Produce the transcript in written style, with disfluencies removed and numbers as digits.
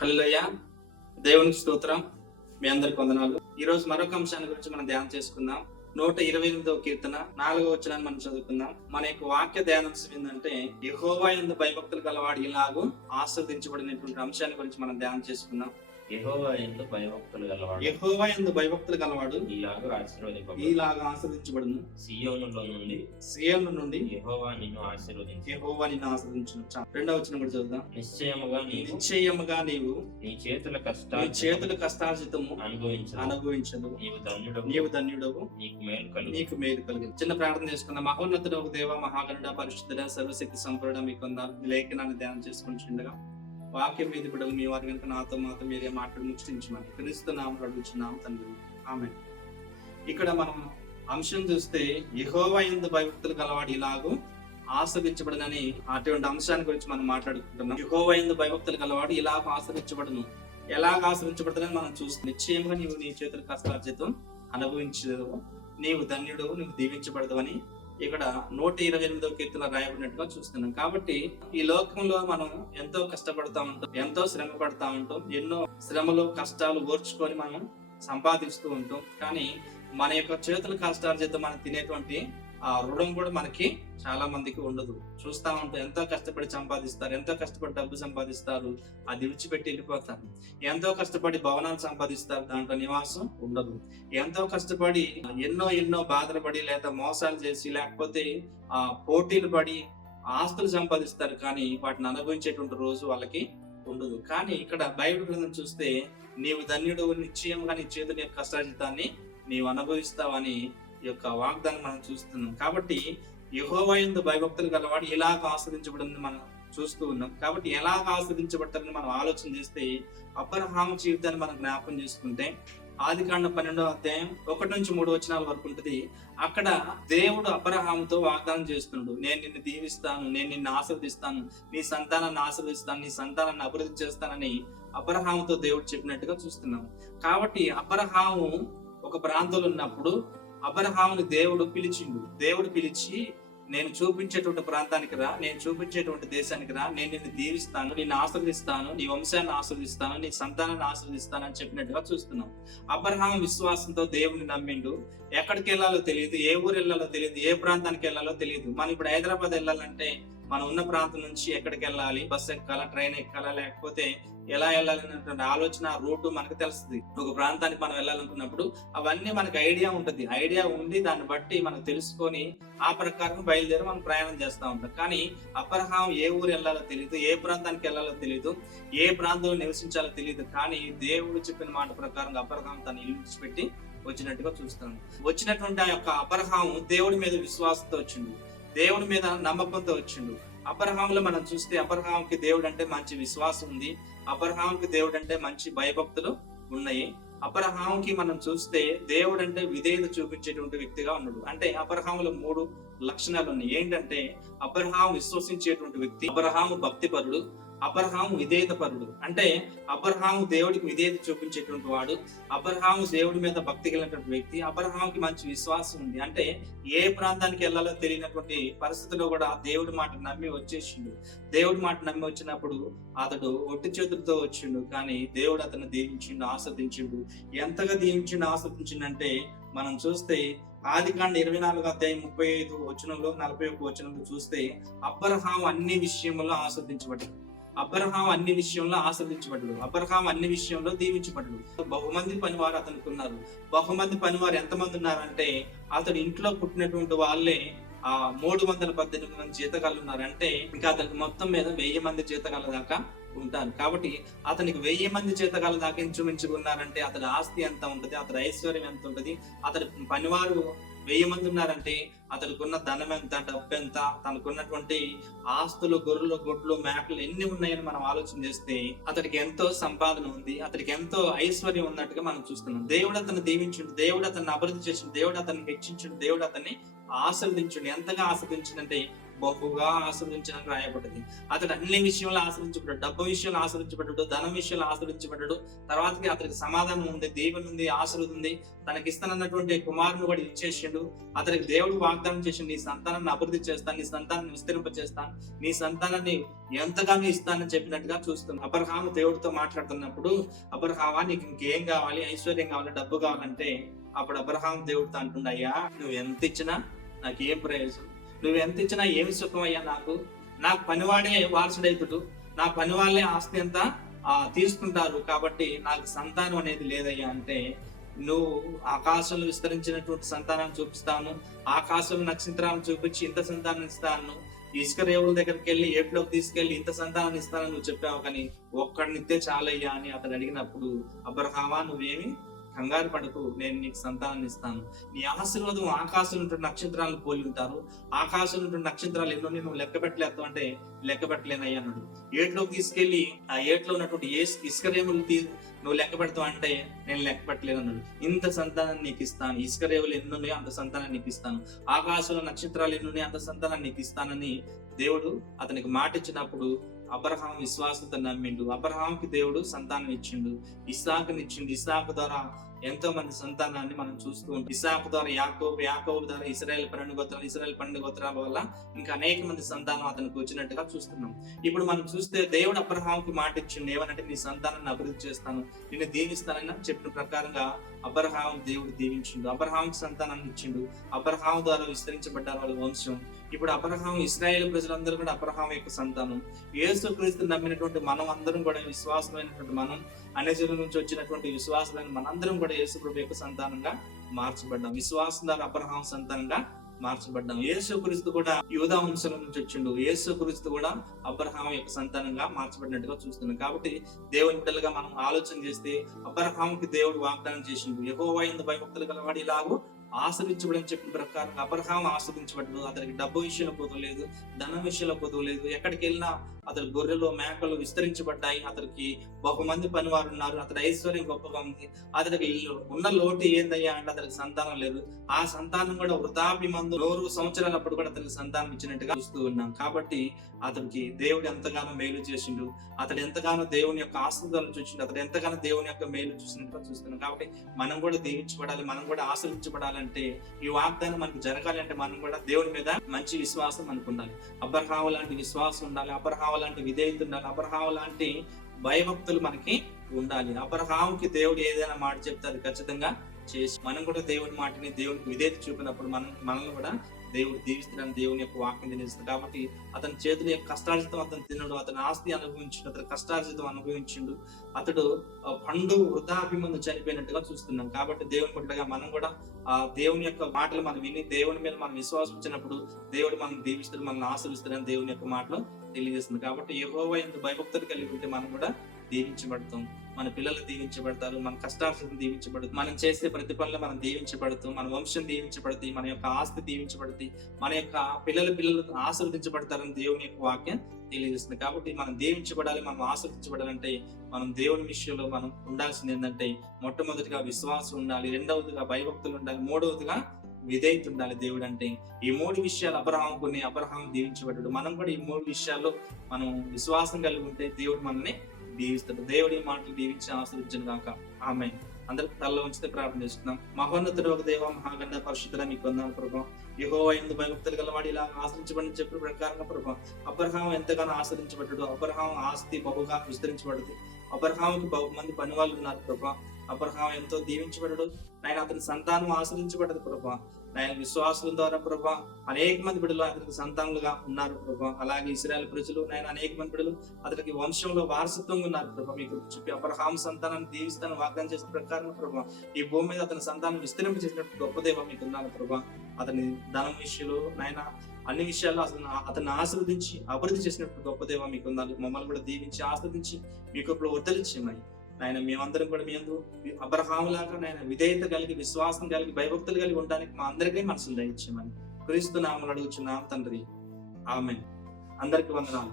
హల్లెలూయా. దేవునికి స్తోత్రం. మీ అందరికి వందనాలు. ఈ రోజు మరొక అంశాన్ని గురించి మనం ధ్యానం చేసుకుందాం. 128వ కీర్తన 4వ వచనాన్ని మనం చదువుకుందాం. మన యొక్క వాక్య ధ్యానాంశం ఏంటంటే, యెహోవా యందు భయభక్తులు గలవాడు ఇలాగూ ఆశీర్వదించబడినటువంటి అంశాన్ని గురించి మనం ధ్యానం చేసుకుందాం. యెహోవా యందు భయభక్తులు గలవాడు యెహోవా యందు భయభక్తులు గలవాడు ఇలాగ ఆశీర్వదింపబడును. ఇలాగా ఆశీర్వదించబడును. సియోనులో నుండి యెహోవా నిన్ను ఆశీర్వదించును. 2వ వచనం కూడా చదువుదాం. నిశ్చయముగా నీవు నీ చేతుల కష్టార్జితము అనుభవించదు. నీవు ధన్యుడవు, నీకు మేలు కలుగు. చిన్న ప్రార్థన చేసుకుందాం. మహోన్నతుడు ఒక దేవ, మహాగణుడ, పరిశుద్ధుడ, సర్వశక్తి సంపూర్ణ మీకు లేఖనాన్ని ధ్యానం చేసుకుంటుండగా వాక్యం మీద బిడ్డలు మీ వారి కనుక నాతో మీరే మాట్లాడి ముచ్చటించమని క్రీస్తు నామములో అడుగుచున్నాం తండ్రి, ఆమేన్. ఇక్కడ మనం అంశం చూస్తే, యెహోవా యందు భయభక్తులు గలవాడు ఇలాగూ ఆశీర్వదించబడునని అటువంటి అంశాన్ని గురించి మనం మాట్లాడుకుంటున్నాం. యెహోవా యందు భయభక్తులు గలవాడు ఇలాగ ఆశీర్వదించబడును. ఎలాగ ఆశీర్వదించబడుతుందని మనం చూస్తాం. నిశ్చయంగా నీవు నీ చేతుల కష్టార్జితం అనుభవించదు, నీవు ధన్యుడు, నువ్వు దీవించబడదు అని ఇక్కడ 128వ కీర్తన రాయబడినట్టుగా చూస్తున్నాం. కాబట్టి ఈ లోకంలో మనం ఎంతో కష్టపడతా ఉంటాం, ఎంతో శ్రమ పడతా ఉంటాం, ఎన్నో శ్రమలు కష్టాలు ఓర్చుకొని మనం సంపాదిస్తూ ఉంటాం. కానీ మన యొక్క చేతుల కష్టార్జితం మనం తినేటువంటి ఆ రుణం కూడా మనకి చాలా మందికి ఉండదు. చూస్తా ఉంటాం, ఎంతో కష్టపడి సంపాదిస్తారు, ఎంతో కష్టపడి డబ్బు సంపాదిస్తారు, అది విడిచిపెట్టి వెళ్ళిపోతారు. ఎంతో కష్టపడి భవనాలు సంపాదిస్తారు, దాంట్లో నివాసం ఉండదు. ఎంతో కష్టపడి ఎన్నో బాధలు పడి లేదా మోసాలు చేసి లేకపోతే ఆ పోటీలు పడి ఆస్తులు సంపాదిస్తారు, కానీ వాటిని అనుభవించేటువంటి రోజు వాళ్ళకి ఉండదు. కానీ ఇక్కడ బైబిల్ గ్రంథం చూస్తే, నీవు ధన్యుడు, నిశ్చయంగా నీ చేతుల యొక్క కష్టార్జితాన్ని నీవు అనుభవిస్తావని ఈ యొక్క వాగ్దానం మనం చూస్తున్నాం. కాబట్టి యెహోవా యందు భయభక్తులు గలవాడు ఇలాగ ఆస్వాదించబడింది మనం చూస్తూ ఉన్నాం. కాబట్టి ఎలాగ ఆస్వాదించబడతారని మనం ఆలోచన చేస్తే, అబ్రహాము జీవితాన్ని మనం జ్ఞాపకం చేసుకుంటే, ఆదికాండం 12వ అధ్యాయం 1 నుంచి 3 వచనాల వరకు ఉంటుంది. అక్కడ దేవుడు అబ్రహాముతో వాగ్దానం చేస్తున్నాడు, నేను నిన్ను దీవిస్తాను, నేను నిన్ను ఆశీర్వదిస్తాను, నీ సంతానాన్ని ఆశీర్వదిస్తాను, నీ సంతానాన్ని అభివృద్ధి చేస్తానని అబ్రహాముతో దేవుడు చెప్పినట్టుగా చూస్తున్నాం. కాబట్టి అబ్రహాము ఒక ప్రాంతంలో ఉన్నప్పుడు అబ్రహాముని దేవుడు పిలిచి, నేను చూపించేటువంటి ప్రాంతానికి రా, నేను చూపించేటువంటి దేశానికి రా, నేను నిన్ను దీవిస్తాను, నిన్ను ఆశీర్వదిస్తాను, నీ వంశాన్ని ఆశీర్వదిస్తాను, నీ సంతానాన్ని ఆశీర్వదిస్తాను అని చెప్పినట్టుగా చూస్తున్నాం. అబ్రహాము విశ్వాసంతో దేవుని నమ్మిండు. ఎక్కడికి వెళ్ళాలో తెలియదు, ఏ ఊరు వెళ్ళాలో తెలియదు, ఏ ప్రాంతానికి వెళ్ళాలో తెలియదు. మనం ఇప్పుడు హైదరాబాద్ వెళ్ళాలంటే మనం ఉన్న ప్రాంతం నుంచి ఎక్కడికి వెళ్ళాలి, బస్ ఎక్కాలా, ట్రైన్ ఎక్కాలా, లేకపోతే ఎలా వెళ్ళాలి అనేటువంటి ఆలోచన, రూట్ మనకు తెలుస్తుంది. ఒక ప్రాంతానికి మనం వెళ్ళాలనుకున్నప్పుడు అవన్నీ మనకు ఐడియా ఉంటుంది. ఐడియా ఉండి దాన్ని బట్టి మనం తెలుసుకొని ఆ ప్రకారం బయలుదేరి మనం ప్రయాణం చేస్తూ ఉంటాం. కానీ అబ్రహాము ఏ ఊరు వెళ్ళాలో తెలియదు, ఏ ప్రాంతానికి వెళ్ళాలో తెలియదు, ఏ ప్రాంతంలో నివసించాలో తెలియదు. కానీ దేవుడు చెప్పిన మాట ప్రకారం అబ్రహాము తన ఇల్లు విడిచిపెట్టి వచ్చినట్టుగా చూస్తాం. వచ్చినటువంటి ఆ యొక్క అబ్రహాము దేవుడి మీద విశ్వాసంతో వచ్చిండు, దేవుడి మీద నమ్మకంతో వచ్చిండు. అబ్రహాములో మనం చూస్తే, అబ్రహాముకి దేవుడు అంటే మంచి విశ్వాసం ఉంది, అబ్రహాముకి దేవుడు అంటే మంచి భయభక్తులు ఉన్నాయి. అబ్రహాముకి మనం చూస్తే దేవుడు అంటే విధేయత చూపించేటువంటి వ్యక్తిగా ఉన్నాడు. అంటే అబ్రహాములో 3 లక్షణాలు ఉన్నాయి. ఏంటంటే, అబ్రహాము విశ్వసించేటువంటి వ్యక్తి, అబ్రహాము భక్తిపరుడు, అబ్రహాము విధేయత పరుడు. అంటే అబ్రహాము దేవుడికి విధేయత చూపించేటువంటి వాడు, అబ్రహాము దేవుడి మీద భక్తి కలిగినటువంటి వ్యక్తి, అబ్రహాముకి మంచి విశ్వాసం ఉంది. అంటే ఏ ప్రాంతానికి వెళ్ళాలో తెలియనటువంటి పరిస్థితుల్లో కూడా దేవుడి మాట నమ్మి వచ్చేసిండు. దేవుడి మాట నమ్మి వచ్చినప్పుడు అతడు ఒట్టి చేతులతో వచ్చిండు, కానీ దేవుడు అతను దీవించిండు, ఆస్వాదించిండు. ఎంతగా దీవించిండు, ఆస్వాదించిండంటే మనం చూస్తే ఆదికాండ 24వ అధ్యాయం 35 వచనంలో 41 వచనంలో చూస్తే, అబ్రహాము అన్ని విషయంలో ఆస్వాదించబడ్డాడు, అబ్రహాము అన్ని విషయంలో ఆశీర్వదించబడ్డాడు, అబ్రహాము అన్ని విషయంలో దీవించబడ్డాడు. బహుమంది పనివారు అతనికి ఉన్నారు. బహుమంది పనివారు ఎంతమంది ఉన్నారంటే, అతడు ఇంట్లో పుట్టినటువంటి వాళ్ళే 318 మంది జీతగాళ్ళు ఉన్నారు. అంటే ఇంకా అతనికి మొత్తం మీద 1000 మంది జీతగాళ్ళ దాకా ఉంటారు. కాబట్టి అతనికి 1000 మంది జీతగాళ్ళ దాకా ఇంచుమించుకున్నారంటే అతడి ఆస్తి ఎంత ఉంటుంది, అతడి ఐశ్వర్యం ఎంత ఉంటుంది, అతడి పనివారు 1000 మంది ఉన్నారంటే అతడికున్న ధనం ఎంత, డబ్బు ఎంత, తనకున్నటువంటి ఆస్తులు, గొర్రెలు, గొడ్లు, మేకలు ఎన్ని ఉన్నాయని మనం ఆలోచన చేస్తే అతడికి ఎంతో సంపాదన ఉంది, అతడికి ఎంతో ఐశ్వర్యం ఉన్నట్టుగా మనం చూస్తున్నాం. దేవుడు అతన్ని దీవించుండు, దేవుడు అతన్ని అభివృద్ధి చేసిండు, దేవుడు అతన్ని హెచ్చించుండు, దేవుడు అతన్ని ఆశీర్వదించుండు. ఎంతగా ఆశీర్వదించిందంటే బహుగా ఆశ్రయించడానికి రాయబడ్డది. అతడు అన్ని విషయంలో ఆశ్రయించబడ్డాడు. డబ్బు విషయంలో ఆశ్రయించబడ్డాడు, ధనం విషయంలో ఆశ్రయించబడ్డాడు. తర్వాతకి అతనికి సమాధానం ఉంది, దేవుని ఉంది, ఆశీర్వాదం ఉంది. తనకి ఇస్తానన్నటువంటి కుమారుని కూడా ఇచ్చేసిండు. అతనికి దేవుడు వాగ్దానం చేసిండు, నీ సంతానాన్ని అభివృద్ధి చేస్తాను, నీ సంతానాన్ని విస్తరింపచేస్తాను, నీ సంతానాన్ని ఎంతగానో ఇస్తానని చెప్పినట్టుగా చూస్తున్నాం. అబ్రహాము దేవుడితో మాట్లాడుతున్నప్పుడు, అబ్రహామా నీకు ఇంకేం కావాలి, ఐశ్వర్యం కావాలి, డబ్బు కావాలంటే అప్పుడు అబ్రహాం దేవుడితో అంటుండయ్యా, నువ్వు ఎంత ఇచ్చినా నాకు ఏం ప్రయోజనం, నువ్వు ఎంత ఇచ్చినా ఏమి సుఖం అయ్యా, నాకు పనివాడే వారసుడైతుడు, నా పని వాళ్ళే ఆస్తి అంతా తీసుకుంటారు, కాబట్టి నాకు సంతానం అనేది లేదయ్యా అంటే, నువ్వు ఆకాశంలో విస్తరించినటువంటి సంతానాన్ని చూపిస్తాను, ఆకాశంలో నక్షత్రాలను చూపించి ఇంత సంతానం ఇస్తాను, ఇసుక రేవుల దగ్గరికి వెళ్ళి ఏట్లోకి తీసుకెళ్లి ఇంత సంతానాన్ని ఇస్తానని నువ్వు చెప్పావు, కానీ ఒక్కడినిస్తే చాలయ్యా అని అతను అడిగినప్పుడు, అబ్రహామా నువ్వేమి కంగారు పడకు, నేను నీకు సంతానాన్ని ఇస్తాను, నీ ఆశీర్వాదం ఆకాశంలో ఉన్నటువంటి నక్షత్రాలను పోలి ఉంటారు, ఆకాశంలో ఉన్నటువంటి నక్షత్రాలు ఎన్నో నువ్వు లెక్క పెట్టలేదు అంటే లెక్క పెట్టలేనయ్యా అన్నాడు. ఏట్లోకి తీసుకెళ్లి ఆ ఏట్లో ఉన్నటువంటి ఇసుక రేవులు నువ్వు లెక్క పెడతావు అంటే నేను లెక్క పెట్టలేను అన్నాడు. ఇంత సంతానాన్ని నీకు ఇస్తాను, ఇసుక రేవులు ఎన్నున్నాయో అంత సంతానాన్ని నీకు ఇస్తాను, ఆకాశంలో నక్షత్రాలు ఎన్నున్నాయో అంత సంతానాన్ని నీకు ఇస్తానని దేవుడు అతనికి మాట ఇచ్చినప్పుడు అబ్రహాం విశ్వాసంతో నమ్మిండు. అబ్రహాంకి దేవుడు సంతానం ఇచ్చిండు, ఇస్సాకుని ఇచ్చిండు. ఇస్సాకు ద్వారా ఎంతో మంది సంతానాన్ని మనం చూస్తూ ఉంటాం. ఇస్సాకు ద్వారా యాకోబు ద్వారా ఇశ్రాయేల్ 12 గోత్రాలు, ఇశ్రాయేల్ 12 గోత్రాల వల్ల ఇంకా అనేక మంది సంతానం అతనికి వచ్చినట్టుగా చూస్తున్నాం. ఇప్పుడు మనం చూస్తే దేవుడు అబ్రహాంకి మాట ఇచ్చిండు, ఏమనంటే నీ సంతానాన్ని అభివృద్ధి చేస్తాను, నిన్ను దీవిస్తానని చెప్పిన ప్రకారంగా అబ్రహాం దేవుడు దీవించిండు, అబ్రహాంకి సంతానాన్ని ఇచ్చిండు, అబ్రహాం ద్వారా విస్తరించబడ్డారు వాళ్ళ వంశం. ఇప్పుడు అబ్రహాం ఇశ్రాయేల్ ప్రజలందరూ కూడా అబ్రహాం యొక్క సంతానం. యేసుక్రీస్తు నమ్మినటువంటి మనం అందరం కూడా విశ్వాసమైనటువంటి మనం, అన్యజనుల నుంచి వచ్చినటువంటి విశ్వాసమైన మనందరం కూడా యేసు ప్రభు యొక్క సంతానంగా మార్చబడ్డాం. విశ్వాసం ద్వారా అబ్రహాం సంతానంగా మార్చబడ్డాం. యేసుక్రీస్తు కూడా యూదా వంశం నుంచి వచ్చిండు, యేసుక్రీస్తు కూడా అబ్రహాం యొక్క సంతానంగా మార్చబడినట్టుగా చూస్తున్నాం. కాబట్టి దేవుని బిడ్డలుగా మనం ఆలోచన చేస్తే అబ్రహాంకి దేవుడు వాగ్దానం చేసిండు, యెహోవా యందు భయభక్తులు గలవాడు ఇలాగూ ఆశ్రయించబడని చెప్పిన ప్రకారం అబ్రహాం ఆశ్రయించబడ్డాడు. అతనికి డబ్బు విషయంలో పొదువు లేదు, ధనం విషయంలో పొదువు లేదు, ఎక్కడికి వెళ్ళినా అతని గొర్రెలు మేకలు విస్తరించబడ్డాయి, అతనికి బహుమంది పనివారు ఉన్నారు, అతని ఐశ్వర్యం గొప్పగా ఉంది. అతనికి ఉన్న లోటు ఏందయ్యా అంటే అతనికి సంతానం లేదు. ఆ సంతానం కూడా వృద్ధాప్యమందు 100 సంవత్సరాలప్పుడు కూడా అతనికి సంతానం ఇచ్చినట్టుగా చూస్తూ ఉన్నాం. కాబట్టి అతనికి దేవుడు ఎంతగానో మేలు చేసిండు, అతడు ఎంతగానో దేవుని యొక్క ఆశీర్వాదాలు చూసిండు, అతడు ఎంతగానో దేవుని యొక్క మేలు చూసినట్టుగా చూస్తున్నాం. కాబట్టి మనం కూడా దీవించబడాలి, మనం కూడా ఆశ్రయించబడాలంటే, ఈ వాగ్దానం మనకు జరగాలంటే మనం కూడా దేవుని మీద మంచి విశ్వాసం మనకు ఉండాలి. అబ్రహాం లాంటి విశ్వాసం ఉండాలి, అబ్రహాం లాంటి విధేయత ఉండాలి, అబ్రహాం లాంటి భయభక్తులు మనకి ఉండాలి. అబ్రహాంకి దేవుడు ఏదైనా మాట చెప్తే అది ఖచ్చితంగా చేసి మనం కూడా దేవుని మాటని దేవునికి విధేయత చూపినప్పుడు మనల్ని కూడా దేవుడు దీవిస్తున్నాను, దేవుని యొక్క వాక్యం తినేస్తుంది. కాబట్టి అతని చేతుల యొక్క కష్టార్జితం అతను తినడు, అతని ఆస్తి అనుభవించిండు, అతని కష్టార్జితం అనుభవించిండు, అతడు పండు వృద్ధాభిమందు చనిపోయినట్టుగా చూస్తున్నాం. కాబట్టి దేవుని బిడ్డగా మనం కూడా ఆ దేవుని యొక్క మాటలు మనం విని దేవుని మీద మనం విశ్వాసం ఇచ్చినప్పుడు దేవుడు మనం దీవిస్తాడు, మనల్ని ఆశీర్వదిస్తాడని దేవుని యొక్క మాటలు తెలియజేస్తుంది. కాబట్టి యెహోవా యందు భయభక్తులు కలిగి ఉంటే మనం కూడా దీవించబడతాం, మన పిల్లలు దీవించబడతారు, మన కష్టార్జితం దీవించబడుతుంది, మనం చేసే ప్రతి పనులు మనం దీవించబడుతాం, మన వంశం దీవించబడుతుంది, మన యొక్క ఆస్తి దీవించబడుతుంది, మన యొక్క పిల్లలు ఆశీర్వదించబడతారని దేవుని యొక్క వాక్యం తెలియజేస్తుంది. కాబట్టి మనం దీవించబడాలి, మనం ఆశీర్వదించబడాలంటే మనం దేవుని విషయంలో మనం ఉండాల్సింది ఏంటంటే, మొట్టమొదటిగా విశ్వాసం ఉండాలి, రెండవదిగా భయభక్తులు ఉండాలి, మూడవదిగా విధేయత ఉండాలి. దేవుడు అంటే ఈ 3 విషయాలు అబ్రహాం దీవించబడ్డాడు. మనం కూడా ఈ 3 విషయాల్లో మనం విశ్వాసం కలిగి ఉంటే దేవుడు మనల్ని దీవిస్తాడు. దేవుడి మాటలు దీవించి ఆశీర్వదించును గాక. ఆమేన్. అందరికి తలలో ఉంచితే ప్రార్థన చేసుకుందాం. మహోన్నతుడు ఒక దేవ, మహాగండ పరిశుద్ధుడా మీకు వందనాలు ప్రభువా. యెహోవా యందు భయభక్తులు గలవాడు ఇలా ఆశ్రయించబడిన చెప్పిన ప్రకారంగా ప్రభువా అబ్రహాం ఎంతగానో ఆశ్రయించబడ్డాడు. అబ్రహాం ఆస్తి బహుగా విస్తరించబడింది. అబ్రహాంకి బహుమంది పని వాళ్ళు ఉన్నారు ప్రభువా. అబ్రహాం ఎంతో దీవించబడ్డాడు నాయన, అతని సంతానం ఆశ్రయించబడ్డది ప్రభువా. ఆయన విశ్వాసుల ద్వారా ప్రభా అనేక మంది బిడ్డలు అతనికి సంతానాలుగా ఉన్నారు ప్రభా. అలాగే ఇశ్రాయేలు ప్రజలు నాయన అనేక మంది బిడ్డలు అతనికి వంశంలో వారసత్వంగా ఉన్నారు ప్రభా. మీకు చెప్పి అబ్రహాం సంతానాన్ని దీవిస్తాను వాగ్దానం చేసిన ప్రకారం ప్రభా ఈ భూమి మీద అతని సంతానం విస్తరింప చేసినట్టు గొప్ప దేవ మీకు ఉన్నారు ప్రభా. అతని ధనం విషయంలో నాయన అన్ని విషయాల్లో అతన్ని ఆశీర్వదించి అభివృద్ధి చేసినట్టు గొప్ప దేవ మీకు ఉన్నారు. మమ్మల్ని కూడా దీవించి ఆస్వాదించి మీకు ఇప్పుడు వద్దలిచ్చేమని నాయన మేమందరం కూడా మీ యందు అబ్రహాం లాగా నాయన విధేయత కలిగి విశ్వాసం కలిగి భయభక్తులు కలిగి ఉండడానికి మా అందరికీ మనసులు దయచేయమని క్రీస్తు నామములో అడుగుచున్నాం తండ్రి. ఆమేన్. అందరికి వందనాలు.